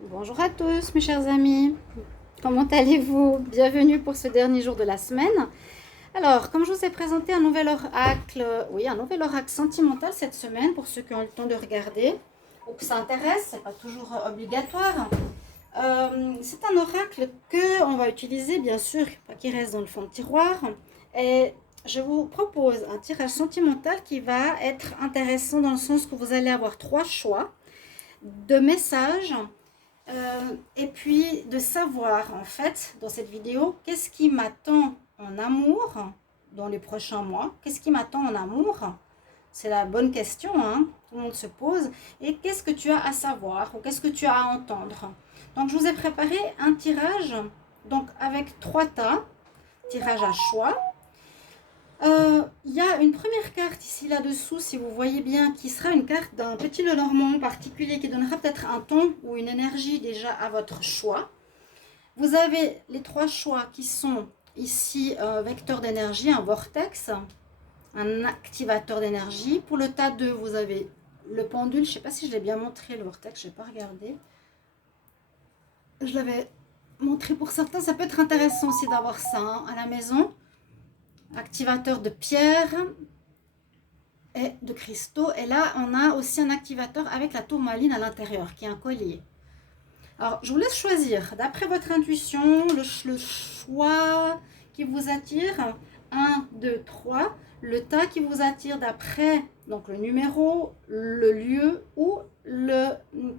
Bonjour à tous mes chers amis, comment allez-vous? Bienvenue pour ce dernier jour de la semaine. Alors, comme je vous ai présenté un nouvel oracle, un nouvel oracle sentimental cette semaine pour ceux qui ont le temps de regarder ou que ça intéresse, c'est pas toujours obligatoire. C'est un oracle que on va utiliser bien sûr, pas qui reste dans le fond de tiroir. Et je vous propose un tirage sentimental qui va être intéressant dans le sens que vous allez avoir trois choix de messages et puis de savoir en fait dans cette vidéo qu'est-ce qui m'attend en amour dans les prochains mois, qu'est-ce qui m'attend en amour, c'est la bonne question, hein, tout le monde se pose, et qu'est-ce que tu as à savoir ou qu'est-ce que tu as à entendre. Donc je vous ai préparé un tirage donc avec trois tas, tirage à choix. Il y a une première carte ici là-dessous, si vous voyez bien, qui sera une carte d'un petit Lenormand particulier qui donnera peut-être un ton ou une énergie déjà à votre choix. Vous avez les trois choix qui sont ici un vecteur d'énergie, un vortex, un activateur d'énergie. Pour le tas 2, vous avez le pendule. Je ne sais pas si je l'ai bien montré, le vortex, je n'ai pas regardé. Je l'avais montré pour certains, ça peut être intéressant aussi d'avoir ça hein, à la maison. Activateur de pierre et de cristaux. Et là, on a aussi un activateur avec la tourmaline à l'intérieur, qui est un collier. Alors, je vous laisse choisir, d'après votre intuition, le choix qui vous attire. 1, 2, 3. Le tas qui vous attire d'après donc le numéro, le lieu ou le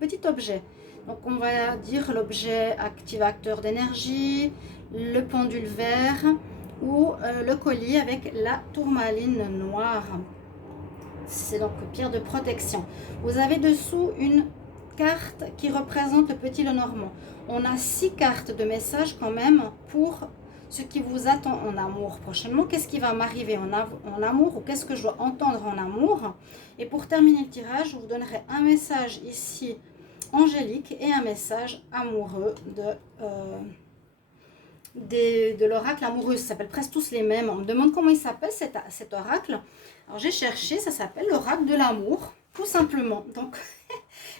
petit objet. Donc, on va dire l'objet activateur d'énergie, le pendule vert ou le collier avec la tourmaline noire. C'est donc pierre de protection. Vous avez dessous une carte qui représente le petit Lenormand. On a 6 cartes de messages quand même pour ce qui vous attend en amour prochainement. Qu'est-ce qui va m'arriver en amour ou qu'est-ce que je dois entendre en amour? Et pour terminer le tirage, je vous donnerai un message ici angélique et un message amoureux de l'oracle amoureux. Ça s'appelle presque tous les mêmes. On me demande comment il s'appelle cet oracle. Alors j'ai cherché, ça s'appelle l'oracle de l'amour, tout simplement. Donc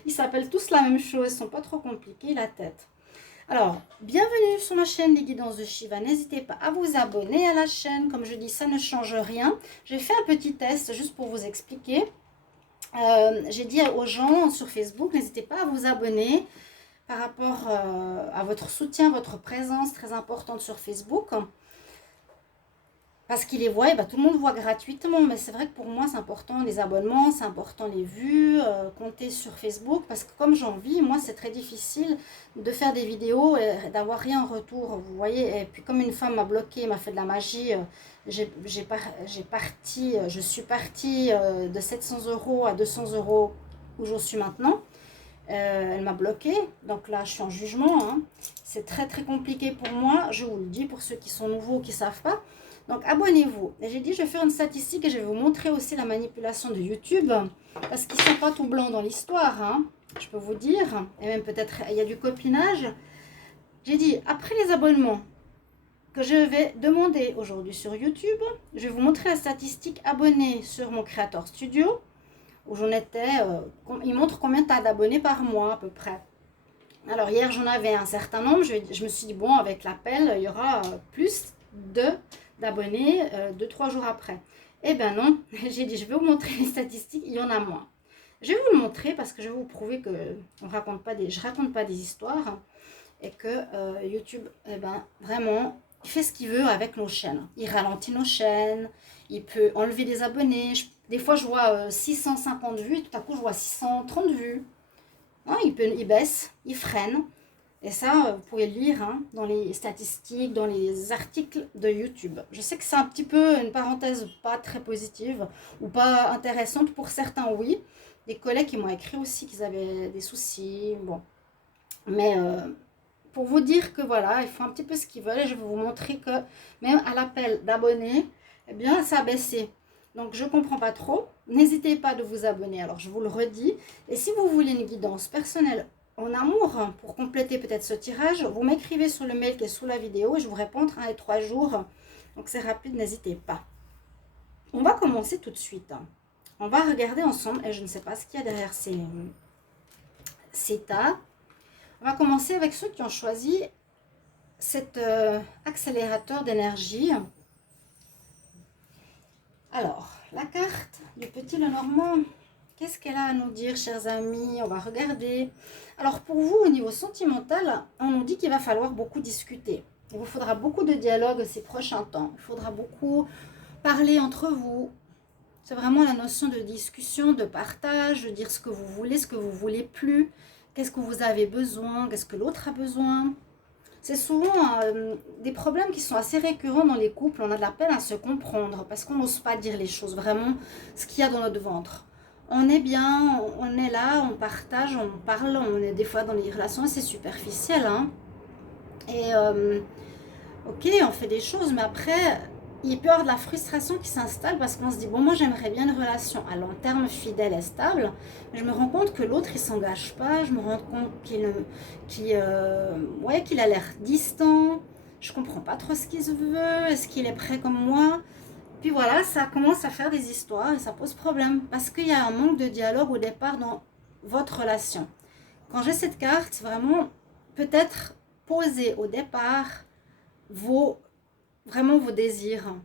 ils s'appellent tous la même chose, ils ne sont pas trop compliqués la tête. Alors, bienvenue sur ma chaîne Les Guidances de Shiva. N'hésitez pas à vous abonner à la chaîne. Comme je dis, ça ne change rien. J'ai fait un petit test juste pour vous expliquer. J'ai dit aux gens sur Facebook, n'hésitez pas à vous abonner par rapport à votre soutien, votre présence très importante sur Facebook. Parce qu'il les voit, et bah, tout le monde voit gratuitement, mais c'est vrai que pour moi c'est important les abonnements, c'est important les vues, compter sur Facebook, parce que comme j'en vis, moi c'est très difficile de faire des vidéos et d'avoir rien en retour, vous voyez, et puis comme une femme m'a bloqué, m'a fait de la magie, je suis partie de 700 € à 200 € où je suis maintenant. Elle m'a bloqué, donc là je suis en jugement, hein. C'est très très compliqué pour moi, je vous le dis pour ceux qui sont nouveaux ou qui ne savent pas. Donc abonnez-vous. Et j'ai dit je vais faire une statistique et je vais vous montrer aussi la manipulation de YouTube, parce qu'ils ne sont pas tout blancs dans l'histoire, hein, je peux vous dire, et même peut-être il y a du copinage. J'ai dit après les abonnements que je vais demander aujourd'hui sur YouTube, je vais vous montrer la statistique abonnés sur mon Creator Studio, où j'en étais, il montre combien tu as d'abonnés par mois à peu près. Alors hier j'en avais un certain nombre, je me suis dit bon avec l'appel il y aura plus d'abonnés 2-3 jours après. Eh ben non, j'ai dit je vais vous montrer les statistiques, il y en a moins. Je vais vous le montrer parce que je vais vous prouver que je raconte pas des histoires et que YouTube eh ben, vraiment il fait ce qu'il veut avec nos chaînes. Il ralentit nos chaînes, il peut enlever des abonnés. Des fois je vois 650 vues, tout à coup je vois 630 vues. Non, il baisse, il freine. Et ça, vous pouvez le lire hein, dans les statistiques, dans les articles de YouTube. Je sais que c'est un petit peu une parenthèse pas très positive ou pas intéressante pour certains, oui. Des collègues qui m'ont écrit aussi qu'ils avaient des soucis. Bon. Mais pour vous dire que voilà, ils font un petit peu ce qu'ils veulent. Et je vais vous montrer que même à l'appel d'abonnés, eh bien, ça a baissé. Donc, je ne comprends pas trop. N'hésitez pas de vous abonner. Alors, je vous le redis. Et si vous voulez une guidance personnelle en amour, pour compléter peut-être ce tirage, vous m'écrivez sur le mail qui est sous la vidéo et je vous réponds entre 1 et 3 jours. Donc, c'est rapide, n'hésitez pas. On va commencer tout de suite. On va regarder ensemble, et je ne sais pas ce qu'il y a derrière ces tas. On va commencer avec ceux qui ont choisi cet accélérateur d'énergie. Alors, la carte du petit Lenormand, qu'est-ce qu'elle a à nous dire, chers amis? On va regarder. Alors, pour vous, au niveau sentimental, on nous dit qu'il va falloir beaucoup discuter. Il vous faudra beaucoup de dialogue ces prochains temps. Il faudra beaucoup parler entre vous. C'est vraiment la notion de discussion, de partage, de dire ce que vous voulez plus. Qu'est-ce que vous avez besoin? Qu'est-ce que l'autre a besoin? C'est souvent des problèmes qui sont assez récurrents dans les couples. On a de la peine à se comprendre parce qu'on n'ose pas dire les choses, vraiment ce qu'il y a dans notre ventre. On est bien, on est là, on partage, on parle, on est des fois dans les relations, c'est superficiel. Hein. Et ok, on fait des choses, mais après, il peut y avoir de la frustration qui s'installe parce qu'on se dit, bon, moi j'aimerais bien une relation à long terme, fidèle et stable, mais je me rends compte que l'autre il s'engage pas, je me rends compte qu'il a l'air distant, je comprends pas trop ce qu'il veut, est-ce qu'il est prêt comme moi? Puis voilà, ça commence à faire des histoires et ça pose problème parce qu'il y a un manque de dialogue au départ dans votre relation. Quand j'ai cette carte, c'est vraiment peut-être poser au départ vraiment vos désirs.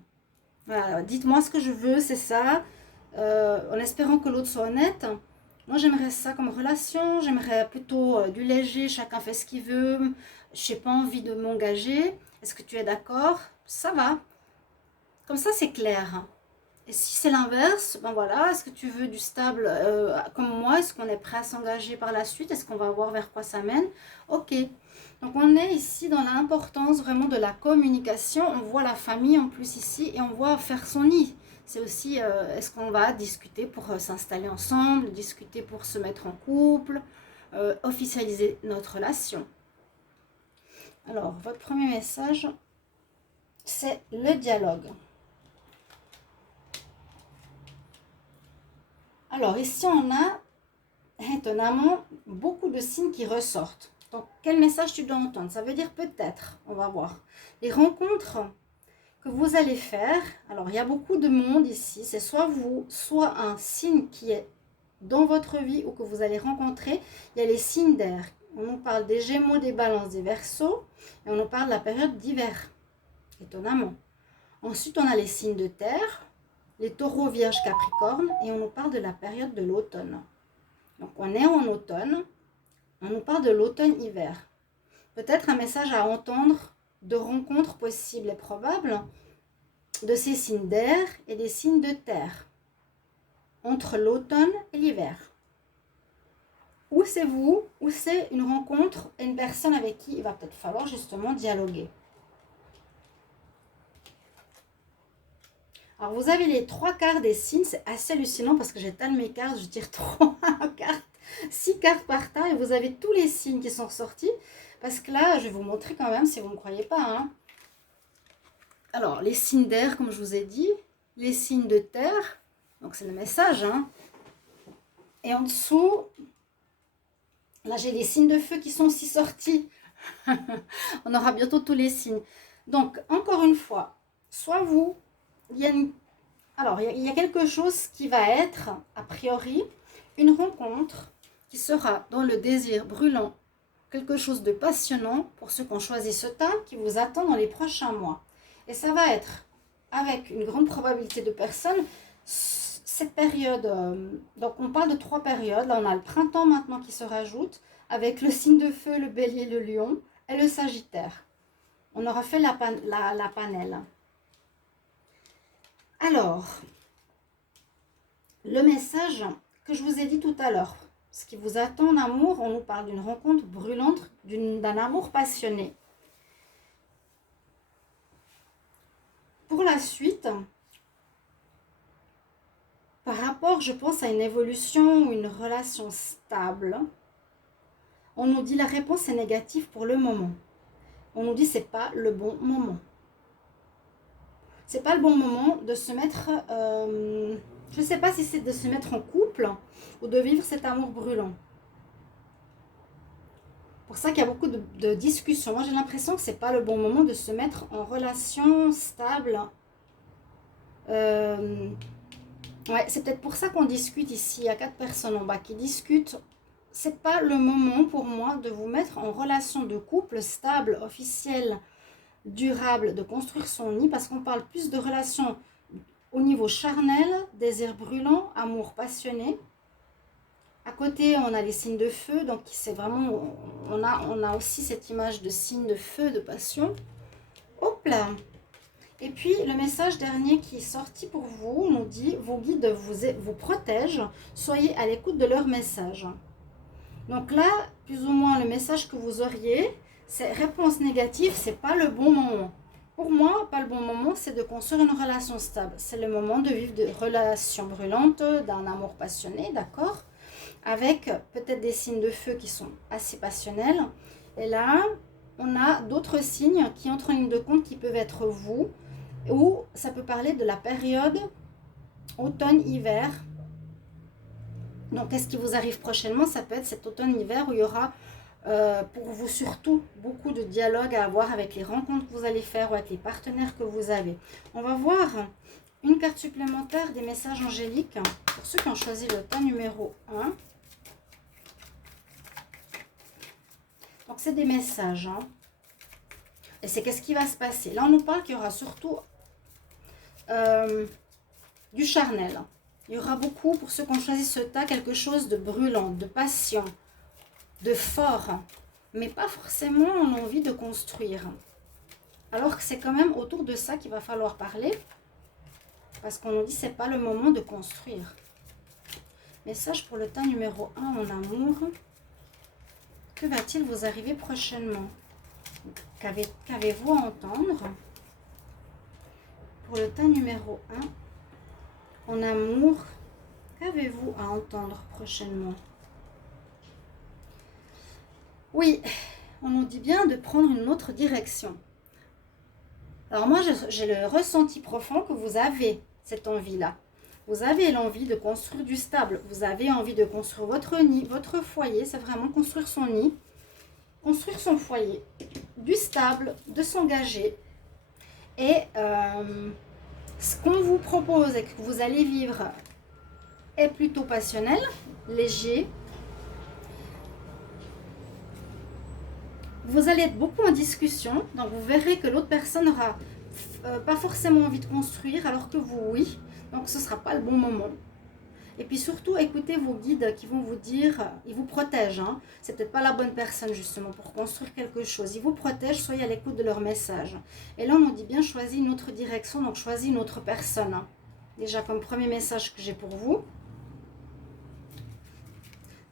Voilà, dites-moi ce que je veux, c'est ça, en espérant que l'autre soit honnête. Moi, j'aimerais ça comme relation, j'aimerais plutôt du léger, chacun fait ce qu'il veut, je n'ai pas envie de m'engager. Est-ce que tu es d'accord? Ça va. Comme ça, c'est clair. Et si c'est l'inverse, ben voilà, est-ce que tu veux du stable comme moi? Est-ce qu'on est prêt à s'engager par la suite? Est-ce qu'on va voir vers quoi ça mène? Ok. Donc on est ici dans l'importance vraiment de la communication. On voit la famille en plus ici et on voit faire son nid. C'est aussi, est-ce qu'on va discuter pour s'installer ensemble, discuter pour se mettre en couple, officialiser notre relation. Alors, votre premier message, c'est le dialogue. Alors ici, on a étonnamment beaucoup de signes qui ressortent. Donc, quel message tu dois entendre? Ça veut dire peut-être, on va voir. Les rencontres que vous allez faire, alors il y a beaucoup de monde ici, c'est soit vous, soit un signe qui est dans votre vie ou que vous allez rencontrer. Il y a les signes d'air. On nous parle des Gémeaux, des Balances, des Verseaux, et on nous parle de la période d'hiver, étonnamment. Ensuite, on a les signes de terre, les Taureaux, Vierges, Capricorne, et on nous parle de la période de l'automne. Donc, on est en automne, on nous parle de l'automne-hiver. Peut-être un message à entendre de rencontres possibles et probables de ces signes d'air et des signes de terre, entre l'automne et l'hiver. Ou c'est vous, ou c'est une rencontre et une personne avec qui il va peut-être falloir justement dialoguer. Alors, vous avez les 3 quarts des signes, c'est assez hallucinant parce que j'étale mes cartes, je tire 3 cartes, 6 cartes par tas et vous avez tous les signes qui sont ressortis. Parce que là, je vais vous montrer quand même si vous ne me croyez pas. Hein. Alors, les signes d'air, comme je vous ai dit, les signes de terre, donc c'est le message. Hein. Et en dessous, là j'ai les signes de feu qui sont aussi sortis. On aura bientôt tous les signes. Donc, encore une fois, soit vous... il y a quelque chose qui va être, a priori, une rencontre qui sera dans le désir brûlant, quelque chose de passionnant pour ceux qui ont choisi ce thème qui vous attend dans les prochains mois. Et ça va être, avec une grande probabilité de personnes, cette période, donc on parle de 3 périodes, là on a le printemps maintenant qui se rajoute, avec le signe de feu, le bélier, le lion, et le sagittaire. On aura fait la panelle. Alors, le message que je vous ai dit tout à l'heure, ce qui vous attend en amour, on nous parle d'une rencontre brûlante, d'un amour passionné. Pour la suite, par rapport, je pense, à une évolution ou une relation stable, on nous dit la réponse est négative pour le moment. On nous dit c'est pas le bon moment. C'est pas le bon moment de se mettre... je ne sais pas si c'est de se mettre en couple ou de vivre cet amour brûlant. Pour ça qu'il y a beaucoup de discussions. Moi, j'ai l'impression que ce n'est pas le bon moment de se mettre en relation stable. Ouais, c'est peut-être pour ça qu'on discute ici. Il y a 4 personnes en bas qui discutent c'est pas le moment pour moi de vous mettre en relation de couple stable, officielle, durable, de construire son nid, parce qu'on parle plus de relations au niveau charnel, désir brûlant, amour passionné. À côté, on a les signes de feu, donc c'est vraiment, on a aussi cette image de signe de feu, de passion. Hop là. Et puis, le message dernier qui est sorti pour vous nous dit, vos guides vous protègent, soyez à l'écoute de leurs messages. Donc là, plus ou moins, le message que vous auriez, c'est réponse négative, c'est pas le bon moment. Pour moi, pas le bon moment, c'est de construire une relation stable. C'est le moment de vivre de relations brûlantes, d'un amour passionné, d'accord? Avec peut-être des signes de feu qui sont assez passionnels. Et là, on a d'autres signes qui entrent en ligne de compte qui peuvent être vous, ou ça peut parler de la période automne-hiver. Donc, qu'est-ce qui vous arrive prochainement? Ça peut être cet automne-hiver où il y aura pour vous surtout beaucoup de dialogue à avoir avec les rencontres que vous allez faire ou avec les partenaires que vous avez. On va voir une carte supplémentaire des messages angéliques pour ceux qui ont choisi le tas numéro 1. Donc, c'est des messages. Hein. Et c'est qu'est-ce qui va se passer? Là, on nous parle qu'il y aura surtout du charnel. Il y aura beaucoup, pour ceux qui ont choisi ce tas, quelque chose de brûlant, de passion, de fort, mais pas forcément on a envie de construire. Alors que c'est quand même autour de ça qu'il va falloir parler, parce qu'on nous dit que ce n'est pas le moment de construire. Message pour le tas numéro 1 en amour. Que va-t-il vous arriver prochainement? Qu'avez-vous à entendre? Pour le tas numéro 1 en amour, qu'avez-vous à entendre prochainement? Oui, on nous dit bien de prendre une autre direction. Alors moi, j'ai le ressenti profond que vous avez cette envie-là. Vous avez l'envie de construire du stable. Vous avez envie de construire votre nid, votre foyer. C'est vraiment construire son nid, construire son foyer, du stable, de s'engager. Et ce qu'on vous propose et que vous allez vivre est plutôt passionnel, léger. Vous allez être beaucoup en discussion, donc vous verrez que l'autre personne n'aura pas forcément envie de construire, alors que vous, oui. Donc ce ne sera pas le bon moment. Et puis surtout, écoutez vos guides qui vont vous dire, ils vous protègent. Hein. C'est peut-être pas la bonne personne justement pour construire quelque chose. Ils vous protègent, soyez à l'écoute de leur message. Et là, on nous dit bien, choisis une autre direction, donc choisis une autre personne. Hein. Déjà comme premier message que j'ai pour vous.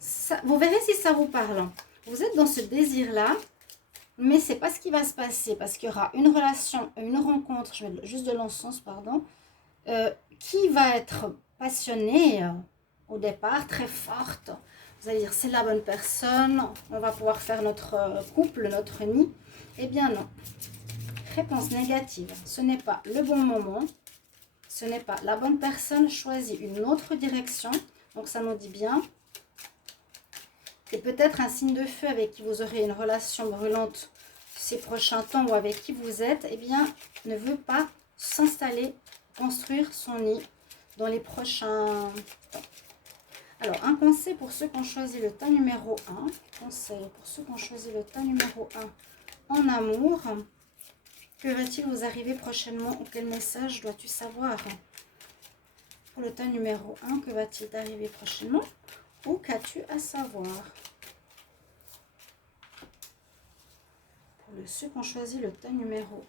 Ça, vous verrez si ça vous parle. Vous êtes dans ce désir-là. Mais c'est pas ce qui va se passer parce qu'il y aura une relation, une rencontre, je mets juste de l'encens, pardon, qui va être passionnée au départ, très forte. Vous allez dire c'est la bonne personne, on va pouvoir faire notre couple, notre nid. Eh bien non. Réponse négative, ce n'est pas le bon moment, ce n'est pas la bonne personne, choisis une autre direction. Donc ça nous dit bien. Et peut-être un signe de feu avec qui vous aurez une relation brûlante ces prochains temps ou avec qui vous êtes, eh bien, ne veut pas s'installer, construire son nid dans les prochains temps. Alors, un conseil pour ceux qui ont choisi le tas numéro 1. Conseil pour ceux qui ont choisi le tas numéro 1 en amour. Que va-t-il vous arriver prochainement ou quel message dois-tu savoir? Pour le tas numéro 1, que va-t-il t'arriver prochainement? Ou qu'as-tu à savoir? Pour ceux qui ont choisi le tas numéro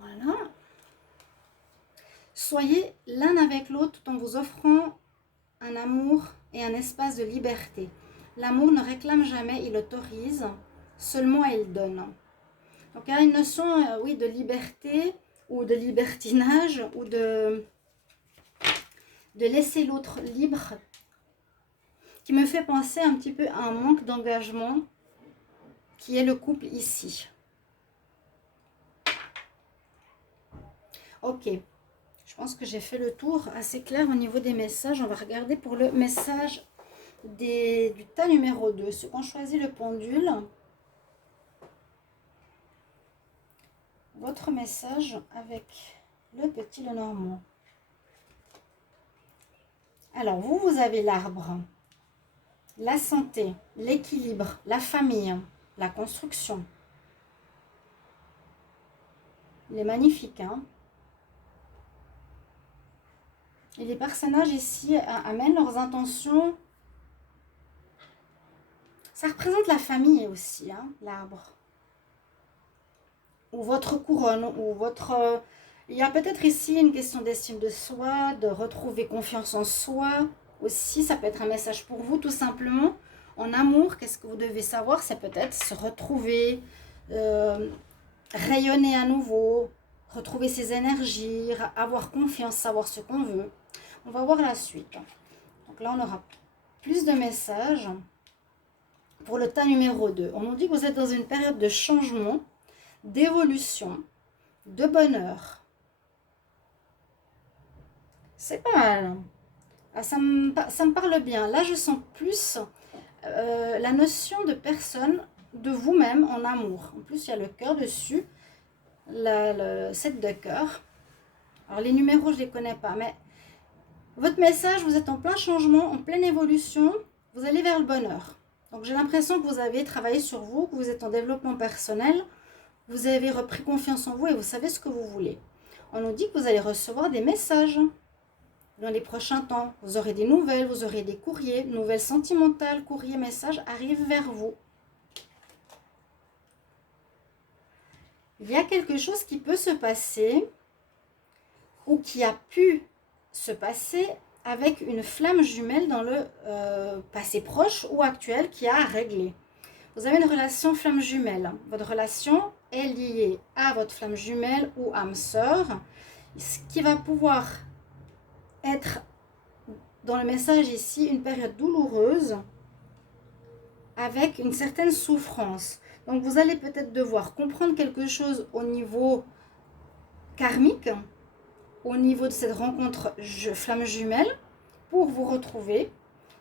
1. Voilà. Soyez l'un avec l'autre tout en vous offrant un amour et un espace de liberté. L'amour ne réclame jamais, il autorise, seulement il donne. Donc il y a une notion, oui, de liberté ou de libertinage ou de laisser l'autre libre, qui me fait penser un petit peu à un manque d'engagement qui est le couple ici. Ok, je pense que j'ai fait le tour assez clair au niveau des messages. On va regarder pour le message du tas numéro 2. Ceux qui ont choisi le pendule, votre message avec le petit Lenormand. Alors, vous avez l'arbre, la santé, l'équilibre, la famille, la construction. Il est magnifique, hein? Et les personnages ici amènent leurs intentions. Ça représente la famille aussi, hein, l'arbre. Ou votre couronne, ou votre... Il y a peut-être ici une question d'estime de soi, de retrouver confiance en soi. Aussi, ça peut être un message pour vous, tout simplement. En amour, qu'est-ce que vous devez savoir? C'est peut-être se retrouver, rayonner à nouveau, retrouver ses énergies, avoir confiance, savoir ce qu'on veut. On va voir la suite. Donc là, on aura plus de messages. Pour le tas numéro 2, on nous dit que vous êtes dans une période de changement, d'évolution, de bonheur. C'est pas mal. Ah, ça me parle bien. Là, je sens plus la notion de personne, de vous-même en amour. En plus, il y a le cœur dessus, le 7 de cœur. Alors, les numéros, je ne les connais pas, mais votre message, vous êtes en plein changement, en pleine évolution, vous allez vers le bonheur. Donc, j'ai l'impression que vous avez travaillé sur vous, que vous êtes en développement personnel, vous avez repris confiance en vous et vous savez ce que vous voulez. On nous dit que vous allez recevoir des messages dans les prochains temps. Vous aurez des nouvelles, vous aurez des courriers, nouvelles sentimentales, courriers, messages arrivent vers vous. Il y a quelque chose qui peut se passer ou qui a pu se passer avec une flamme jumelle dans le passé proche ou actuel qui a à régler. Vous avez une relation flamme jumelle. Votre relation est liée à votre flamme jumelle ou âme sœur, ce qui va pouvoir être, dans le message ici, une période douloureuse avec une certaine souffrance. Donc vous allez peut-être devoir comprendre quelque chose au niveau karmique, au niveau de cette rencontre flamme jumelle, pour vous retrouver.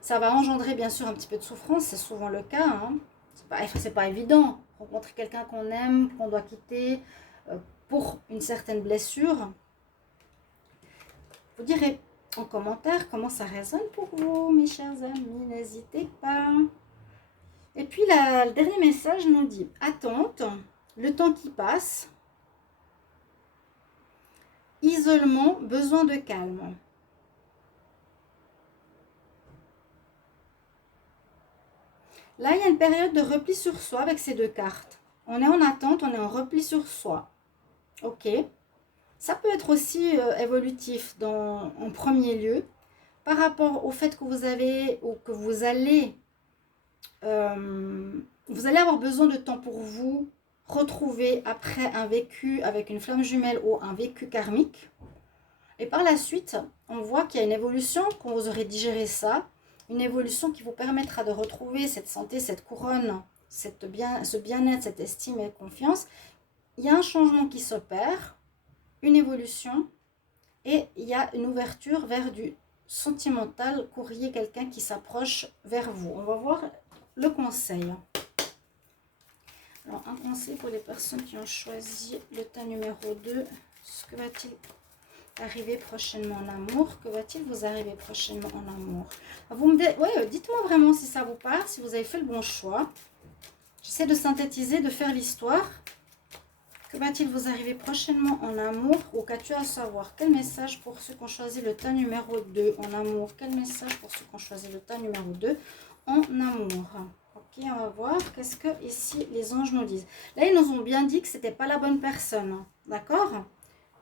Ça va engendrer bien sûr un petit peu de souffrance, c'est souvent le cas, hein. C'est pas évident, rencontrer quelqu'un qu'on aime, qu'on doit quitter pour une certaine blessure. Vous direz en commentaire comment ça résonne pour vous, mes chers amis, n'hésitez pas. Et puis le dernier message nous dit attente, le temps qui passe, isolement, besoin de calme. Là, il y a une période de repli sur soi avec ces deux cartes. On est en attente, on est en repli sur soi. Ok. Ça peut être aussi évolutif en premier lieu par rapport au fait que vous avez ou que vous allez avoir besoin de temps pour vous retrouver après un vécu avec une flamme jumelle ou un vécu karmique. Et par la suite, on voit qu'il y a une évolution, quand vous aurez digéré ça, une évolution qui vous permettra de retrouver cette santé, cette couronne, ce bien-être, cette estime et confiance. Il y a un changement qui s'opère, une évolution, et il y a une ouverture vers du sentimental, courrier, quelqu'un qui s'approche vers vous. On va voir le conseil. Alors, un conseil pour les personnes qui ont choisi le tas numéro 2. Ce que va-t-il arriver prochainement en amour? Que va-t-il vous arriver prochainement en amour? Vous me dites, ouais, dites-moi vraiment si ça vous parle, si vous avez fait le bon choix. J'essaie de synthétiser, de faire l'histoire. Que va-t-il vous arriver prochainement en amour? Ou qu'as-tu à savoir? Quel message pour ceux qui ont choisi le tas numéro 2 en amour? Quel message pour ceux qui ont choisi le tas numéro 2 en amour? Ok, on va voir. Qu'est-ce que ici les anges nous disent? Là, ils nous ont bien dit que c'était pas la bonne personne. D'accord?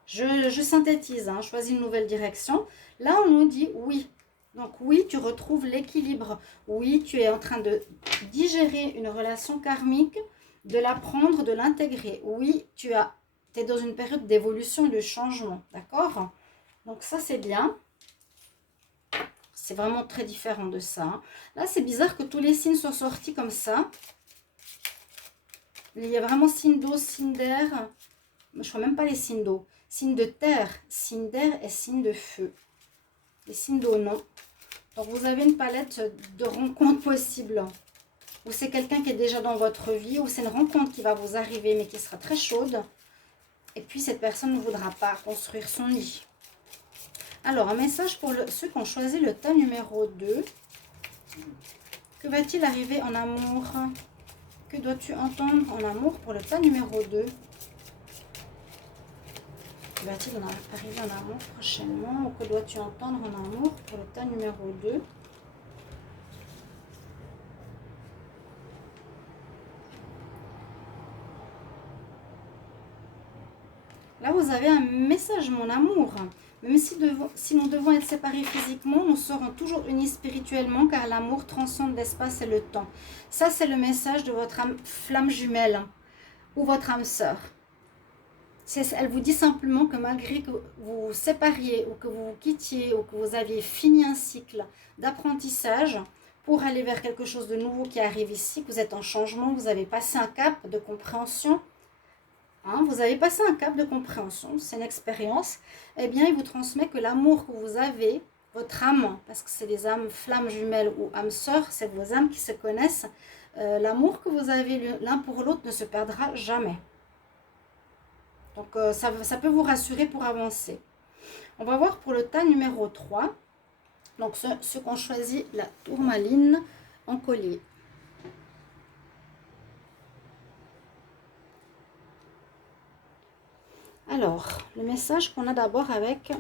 Je synthétise, hein, choisis une nouvelle direction. Là, on nous dit oui. Donc oui, tu retrouves l'équilibre. Oui, tu es en train de digérer une relation karmique, de l'apprendre, de l'intégrer. Oui, tu es dans une période d'évolution et de changement. D'accord? Donc ça, c'est bien. C'est vraiment très différent de ça. Hein. Là, c'est bizarre que tous les signes soient sortis comme ça. Il y a vraiment signe d'eau, signe d'air. Je ne crois même pas les signes d'eau. Signe de terre, signe d'air et signe de feu. Les signes d'eau, non. Donc, vous avez une palette de rencontres possibles. Ou c'est quelqu'un qui est déjà dans votre vie, ou c'est une rencontre qui va vous arriver, mais qui sera très chaude. Et puis, cette personne ne voudra pas construire son lit. Alors, un message pour ceux qui ont choisi le tas numéro 2. Que va-t-il arriver en amour? Que dois-tu entendre en amour pour le tas numéro 2? Que va-t-il arriver en amour prochainement? Ou que dois-tu entendre en amour pour le tas numéro 2? Là, vous avez un message, mon amour. Même si nous devons être séparés physiquement, nous serons toujours unis spirituellement car l'amour transcende l'espace et le temps. Ça, c'est le message de votre âme flamme jumelle ou votre âme sœur. Elle vous dit simplement que malgré que vous vous sépariez ou que vous vous quittiez ou que vous aviez fini un cycle d'apprentissage pour aller vers quelque chose de nouveau qui arrive ici, que vous êtes en changement, vous avez passé un cap de compréhension, vous avez passé un cap de compréhension, c'est une expérience, eh bien il vous transmet que l'amour que vous avez, votre âme, parce que c'est des âmes flammes jumelles ou âmes sœurs, c'est vos âmes qui se connaissent, l'amour que vous avez l'un pour l'autre ne se perdra jamais. Donc ça peut vous rassurer pour avancer. On va voir pour le tas numéro 3. Donc ceux qui ont choisi la tourmaline en collier. Alors, le message qu'on a d'abord avec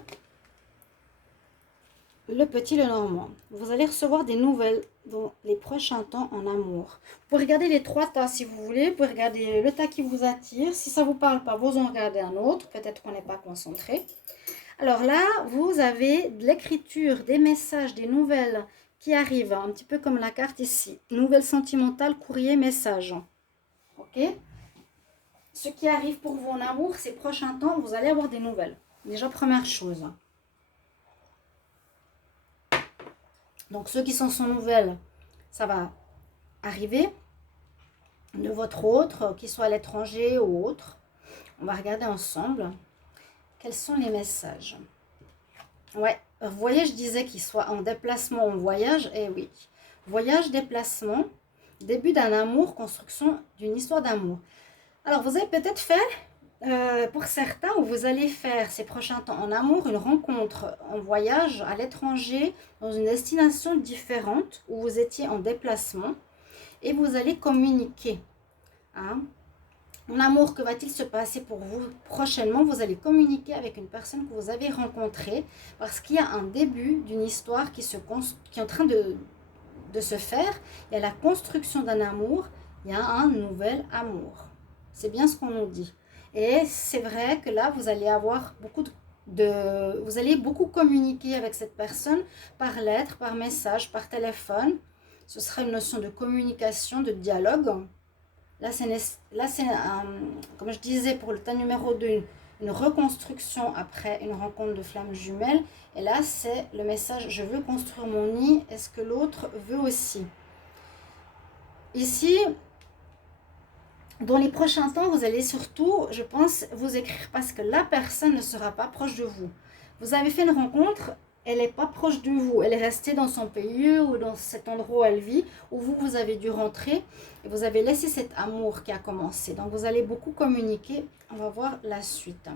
le petit Lenormand. Vous allez recevoir des nouvelles dans les prochains temps en amour. Vous pouvez regarder les 3 tas si vous voulez. Vous pouvez regarder le tas qui vous attire. Si ça ne vous parle pas, vous en regardez un autre. Peut-être qu'on n'est pas concentré. Alors là, vous avez de l'écriture, des messages, des nouvelles qui arrivent. Un petit peu comme la carte ici. Nouvelles sentimentales, courrier, message. Ok? Ce qui arrive pour vous en amour, ces prochains temps, vous allez avoir des nouvelles. Déjà, première chose. Donc, ceux qui sont sans nouvelles, ça va arriver. De votre autre, qu'il soit à l'étranger ou autre. On va regarder ensemble. Quels sont les messages? Ouais, vous voyez, je disais qu'il soit en déplacement ou en voyage. Eh oui. Voyage, déplacement, début d'un amour, construction d'une histoire d'amour. Alors, vous allez peut-être faire, pour certains, où vous allez faire ces prochains temps en amour, une rencontre en voyage à l'étranger, dans une destination différente, où vous étiez en déplacement, et vous allez communiquer. En amour, que va-t-il se passer pour vous prochainement? Vous allez communiquer avec une personne que vous avez rencontrée, parce qu'il y a un début d'une histoire qui est en train de se faire. Il y a la construction d'un amour, il y a un nouvel amour. C'est bien ce qu'on nous dit. Et c'est vrai que là, vous allez avoir vous allez beaucoup communiquer avec cette personne par lettre, par message, par téléphone. Ce sera une notion de communication, de dialogue. Là, c'est comme je disais, pour le tas numéro 2, une reconstruction après une rencontre de flammes jumelles. Et là, c'est le message « Je veux construire mon nid. Est-ce que l'autre veut aussi ?» Ici, dans les prochains temps, vous allez surtout, je pense, vous écrire parce que la personne ne sera pas proche de vous. Vous avez fait une rencontre, elle n'est pas proche de vous. Elle est restée dans son pays ou dans cet endroit où elle vit, où vous avez dû rentrer et vous avez laissé cet amour qui a commencé. Donc, vous allez beaucoup communiquer. On va voir la suite.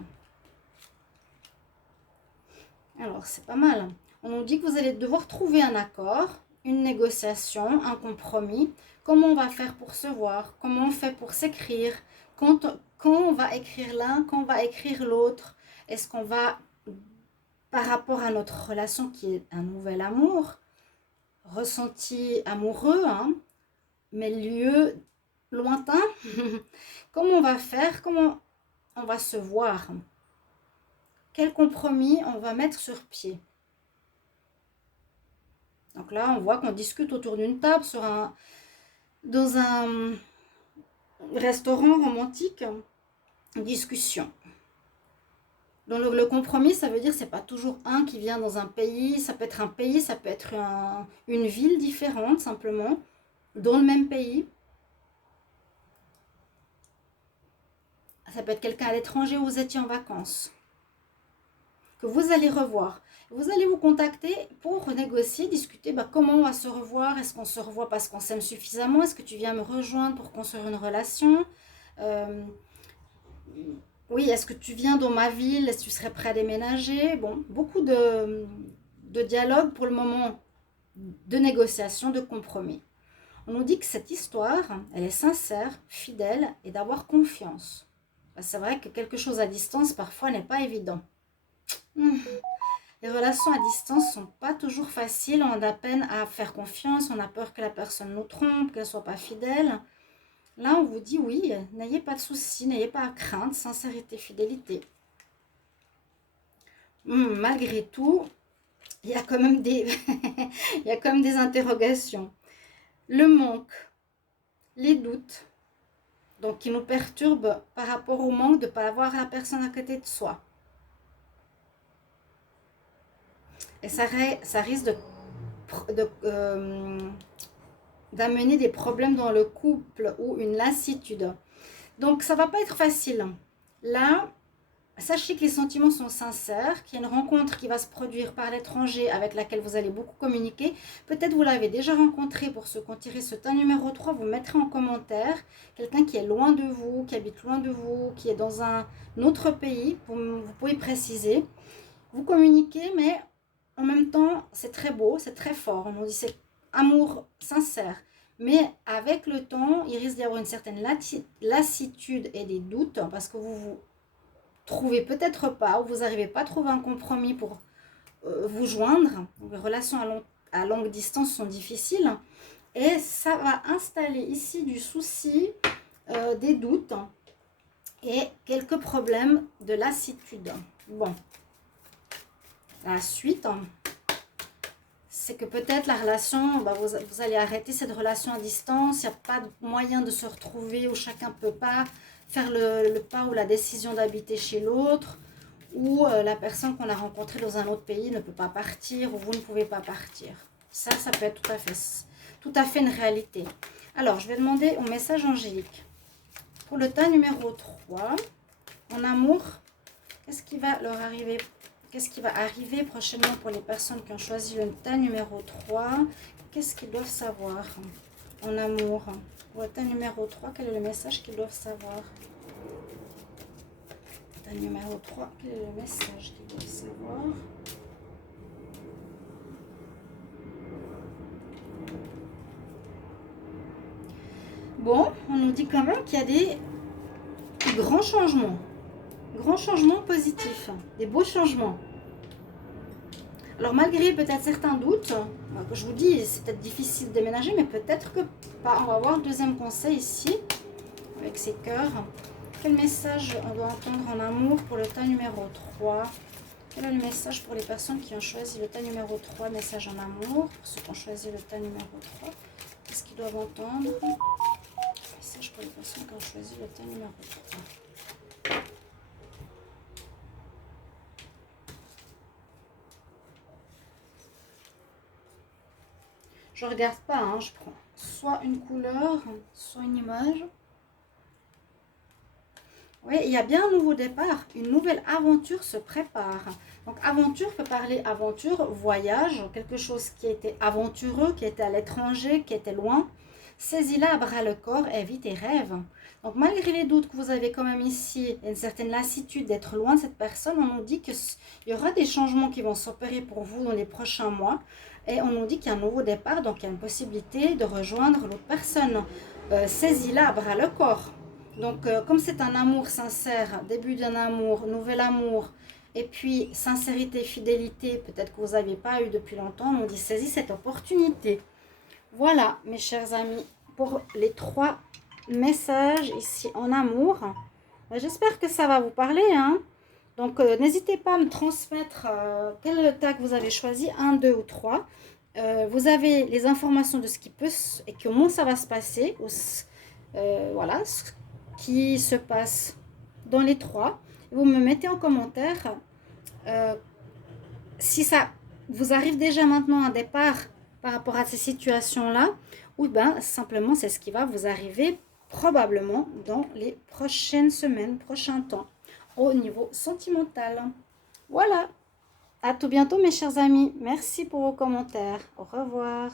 Alors, c'est pas mal. On nous dit que vous allez devoir trouver un accord, une négociation, un compromis. Comment on va faire pour se voir? Comment on fait pour s'écrire? Quand on va écrire l'un, quand on va écrire l'autre? Est-ce qu'on va, par rapport à notre relation qui est un nouvel amour, ressenti amoureux, mais lieu lointain, comment on va faire? Comment on va se voir? Quel compromis on va mettre sur pied? Donc là, on voit qu'on discute autour d'une table dans un restaurant romantique, une discussion. Donc le compromis, ça veut dire que ce n'est pas toujours un qui vient dans un pays. Ça peut être un pays, ça peut être une ville différente simplement, dans le même pays. Ça peut être quelqu'un à l'étranger où vous étiez en vacances, que vous allez revoir. Vous allez vous contacter pour négocier, discuter comment on va se revoir. Est-ce qu'on se revoit parce qu'on s'aime suffisamment? Est-ce que tu viens me rejoindre pour construire une relation? Oui, est-ce que tu viens dans ma ville? Est-ce que tu serais prêt à déménager? Bon, beaucoup de dialogue pour le moment, de négociation, de compromis. On nous dit que cette histoire, elle est sincère, fidèle et d'avoir confiance. C'est vrai que quelque chose à distance, parfois, n'est pas évident. Les relations à distance sont pas toujours faciles. On a peine à faire confiance. On a peur que la personne nous trompe, qu'elle soit pas fidèle. Là, on vous dit oui, n'ayez pas de soucis, n'ayez pas à craindre, sincérité, fidélité. Malgré tout, il y a quand même des, il y a quand même des interrogations. Le manque, les doutes, donc qui nous perturbent par rapport au manque de ne pas avoir la personne à côté de soi. Et ça risque d'amener des problèmes dans le couple ou une lassitude. Donc ça va pas être facile. Là, sachez que les sentiments sont sincères, qu'il y a une rencontre qui va se produire par l'étranger avec laquelle vous allez beaucoup communiquer. Peut-être vous l'avez déjà rencontré. Pour ceux qui ont tiré ce tas numéro 3, vous mettrez en commentaire quelqu'un qui est loin de vous, qui habite loin de vous, qui est dans un autre pays. Vous pouvez préciser. Vous communiquez, mais en même temps, c'est très beau, c'est très fort. On nous dit c'est amour sincère. Mais avec le temps, il risque d'y avoir une certaine lassitude et des doutes parce que vous trouvez peut-être pas ou vous n'arrivez pas à trouver un compromis pour vous joindre. Donc, les relations à longue distance sont difficiles et ça va installer ici du souci, des doutes et quelques problèmes de lassitude. Bon, la suite, c'est que peut-être la relation, vous allez arrêter cette relation à distance, il n'y a pas de moyen de se retrouver où chacun ne peut pas faire le pas ou la décision d'habiter chez l'autre, ou la personne qu'on a rencontrée dans un autre pays ne peut pas partir, ou vous ne pouvez pas partir. Ça peut être tout à fait une réalité. Alors, je vais demander au message angélique. Pour le tas numéro 3, en amour, qu'est-ce qui va leur arriver? Qu'est-ce qui va arriver prochainement pour les personnes qui ont choisi le tas numéro 3? Qu'est-ce qu'ils doivent savoir en amour? Pour le tas numéro 3, quel est le message qu'ils doivent savoir? Tas numéro 3, quel est le message qu'ils doivent savoir? Bon, on nous dit quand même qu'il y a des grands changements positifs, des beaux changements. Alors malgré peut-être certains doutes, je vous dis, c'est peut-être difficile de déménager, mais peut-être que pas. On va voir le deuxième conseil ici, avec ces cœurs. Quel message on doit entendre en amour pour le tas numéro 3? Quel est le message pour les personnes qui ont choisi le tas numéro 3? Message en amour, pour ceux qui ont choisi le tas numéro 3. Qu'est-ce qu'ils doivent entendre? Message pour les personnes qui ont choisi le tas numéro 3. Je ne regarde pas, hein, je prends soit une couleur, soit une image. Oui, il y a bien un nouveau départ, une nouvelle aventure se prépare. Donc aventure peut parler aventure, voyage, quelque chose qui était aventureux, qui était à l'étranger, qui était loin. Saisis-la à bras le corps, évite et rêve. Donc malgré les doutes que vous avez quand même ici, et une certaine lassitude d'être loin de cette personne, on nous dit qu'il y aura des changements qui vont s'opérer pour vous dans les prochains mois. Et on nous dit qu'il y a un nouveau départ, donc il y a une possibilité de rejoindre l'autre personne. Saisis-la à bras le corps. Donc, comme c'est un amour sincère, début d'un amour, nouvel amour, et puis sincérité, fidélité, peut-être que vous n'avez pas eu depuis longtemps, on dit saisis cette opportunité. Voilà, mes chers amis, pour les 3 messages ici en amour. J'espère que ça va vous parler, hein. Donc, n'hésitez pas à me transmettre quel tag vous avez choisi, 1, 2 ou 3. Vous avez les informations de ce qui peut et comment ça va se passer. Voilà, ce qui se passe dans les 3. Vous me mettez en commentaire si ça vous arrive déjà maintenant un départ par rapport à ces situations-là, ou bien simplement c'est ce qui va vous arriver probablement dans les prochaines semaines, prochains temps, au niveau sentimental. Voilà, à tout bientôt mes chers amis. Merci pour vos commentaires. Au revoir.